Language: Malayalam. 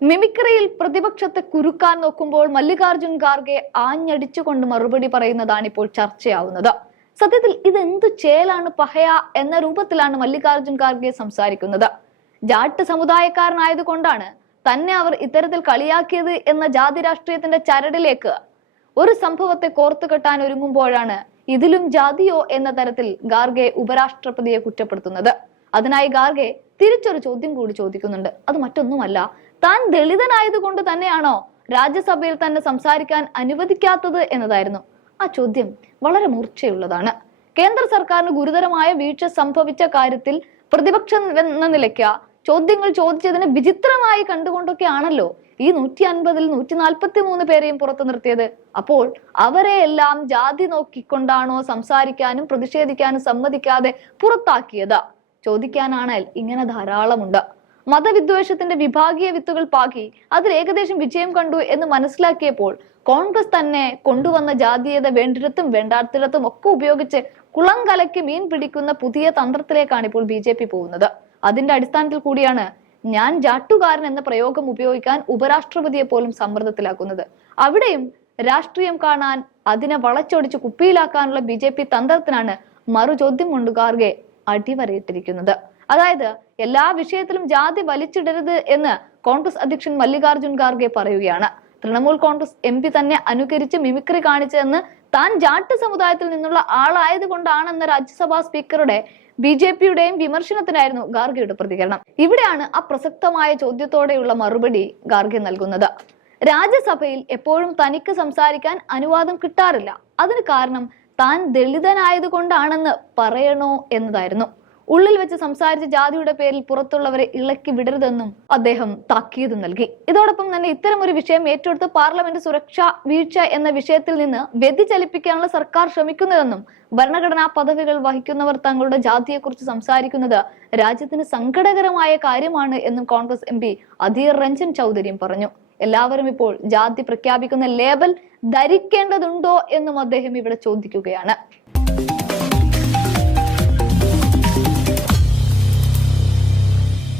മിമിക്രിയിൽ പ്രതിപക്ഷത്തെ കുരുക്കാൻ നോക്കുമ്പോൾ മല്ലികാർജുൻ ഖാർഗെ ആഞ്ഞടിച്ചുകൊണ്ട് മറുപടി പറയുന്നതാണ് ഇപ്പോൾ ചർച്ചയാവുന്നത്. സത്യത്തിൽ ഇത് എന്ത് ചേലാണ് പഹയ എന്ന രൂപത്തിലാണ് മല്ലികാർജുൻ ഖാർഗെ സംസാരിക്കുന്നത്. ജാട്ട് സമുദായക്കാരനായതുകൊണ്ടാണ് തന്നെ അവർ ഇത്തരത്തിൽ കളിയാക്കിയത് എന്ന ജാതി രാഷ്ട്രീയത്തിന്റെ ചരടിലേക്ക് ഒരു സംഭവത്തെ കോർത്തു കെട്ടാൻ ഒരുങ്ങുമ്പോഴാണ് ഇതിലും ജാതിയോ എന്ന തരത്തിൽ ഗാർഗെ ഉപരാഷ്ട്രപതിയെ കുറ്റപ്പെടുത്തുന്നത്. അതിനായി ഗാർഗെ തിരിച്ചൊരു ചോദ്യം കൂടി ചോദിക്കുന്നുണ്ട്. അത് മറ്റൊന്നുമല്ല താൻ ദളിതനായതുകൊണ്ട് തന്നെയാണോ രാജ്യസഭയിൽ തന്നെ സംസാരിക്കാൻ അനുവദിക്കാത്തത് എന്നതായിരുന്നു ആ ചോദ്യം വളരെ മൂർച്ചയുള്ളതാണ്. കേന്ദ്ര സർക്കാരിന് ഗുരുതരമായ വീഴ്ച സംഭവിച്ച കാര്യത്തിൽ പ്രതിപക്ഷം എന്ന നിലയ്ക്ക് ചോദ്യങ്ങൾ ചോദിച്ചതിനെ വിചിത്രമായി കണ്ടുകൊണ്ടൊക്കെയാണല്ലോ ഈ നൂറ്റി അൻപതിൽ നൂറ്റി നാൽപ്പത്തി മൂന്ന് പേരെയും പുറത്തു നിർത്തിയത്. അപ്പോൾ അവരെ എല്ലാം ജാതി നോക്കിക്കൊണ്ടാണോ സംസാരിക്കാനും പ്രതിഷേധിക്കാനും സമ്മതിക്കാതെ പുറത്താക്കിയത്? ചോദിക്കാനാണ് ഇങ്ങനെ ധാരാളമുണ്ട്. മതവിദ്വേഷത്തിന്റെ വിഭാഗീയ വിത്തുകൾ പാകി അതിൽ ഏകദേശം വിജയം കണ്ടു എന്ന് മനസ്സിലാക്കിയപ്പോൾ കോൺഗ്രസ് തന്നെ കൊണ്ടുവന്ന ജാതീയത വേണ്ടിടത്തും വേണ്ടാത്തിടത്തും ഒക്കെ ഉപയോഗിച്ച് കുളം കലക്കി മീൻ പിടിക്കുന്ന പുതിയ തന്ത്രത്തിലേക്കാണ് ഇപ്പോൾ ബി ജെ പി പോകുന്നത്. അതിന്റെ അടിസ്ഥാനത്തിൽ കൂടിയാണ് ഞാൻ ജാട്ടുകാരൻ എന്ന പ്രയോഗം ഉപയോഗിക്കാൻ ഉപരാഷ്ട്രപതിയെ പോലും സമ്മർദ്ദത്തിലാക്കുന്നത്. അവിടെയും രാഷ്ട്രീയം കാണാൻ അതിനെ വളച്ചൊടിച്ച് കുപ്പിയിലാക്കാനുള്ള ബി ജെ പി തന്ത്രത്തിനാണ് മറു ചോദ്യം കൊണ്ട് ഗാർഗെ അടിവരയിട്ടിരിക്കുന്നത്. അതായത് എല്ലാ വിഷയത്തിലും ജാതി വലിച്ചിടരുത് എന്ന് കോൺഗ്രസ് അധ്യക്ഷൻ മല്ലികാർജുൻ ഖാർഗെ പറയുകയാണ്. തൃണമൂൽ കോൺഗ്രസ് എം പി തന്നെ അനുകരിച്ച് മിമിക്രി കാണിച്ചതെന്ന് താൻ ജാട്ട് സമുദായത്തിൽ നിന്നുള്ള ആളായത് കൊണ്ടാണെന്ന രാജ്യസഭാ സ്പീക്കറുടെ ബി ജെ പിയുടെയും വിമർശനത്തിനായിരുന്നു ഗാർഗെയുടെ പ്രതികരണം. ഇവിടെയാണ് ആ പ്രസക്തമായ ചോദ്യത്തോടെയുള്ള മറുപടി ഗാർഗെ നൽകുന്നത്. രാജ്യസഭയിൽ എപ്പോഴും തനിക്ക് സംസാരിക്കാൻ അനുവാദം കിട്ടാറില്ല. അതിന് കാരണം താൻ ദളിതനായത് കൊണ്ടാണെന്ന് പറയണോ എന്നതായിരുന്നു. ഉള്ളിൽ വെച്ച് സംസാരിച്ച ജാതിയുടെ പേരിൽ പുറത്തുള്ളവരെ ഇളക്കി വിടരുതെന്നും അദ്ദേഹം താക്കീത് നൽകി. ഇതോടൊപ്പം തന്നെ ഇത്തരം ഒരു വിഷയം ഏറ്റെടുത്ത് പാർലമെന്റ് സുരക്ഷാ വീഴ്ച എന്ന വിഷയത്തിൽ നിന്ന് വ്യതിചലിപ്പിക്കാനുള്ള സർക്കാർ ശ്രമിക്കുന്നതെന്നും ഭരണഘടനാ പദവികൾ വഹിക്കുന്നവർ തങ്ങളുടെ ജാതിയെക്കുറിച്ച് സംസാരിക്കുന്നത് രാജ്യത്തിന് സങ്കടകരമായ കാര്യമാണ് എന്നും കോൺഗ്രസ് എം പി അധീർ രഞ്ജൻ ചൗധരിയും പറഞ്ഞു. എല്ലാവരും ഇപ്പോൾ ജാതി പ്രഖ്യാപിക്കുന്ന ലേബൽ ധരിക്കേണ്ടതുണ്ടോ എന്നും അദ്ദേഹം ഇവിടെ ചോദിക്കുകയാണ്.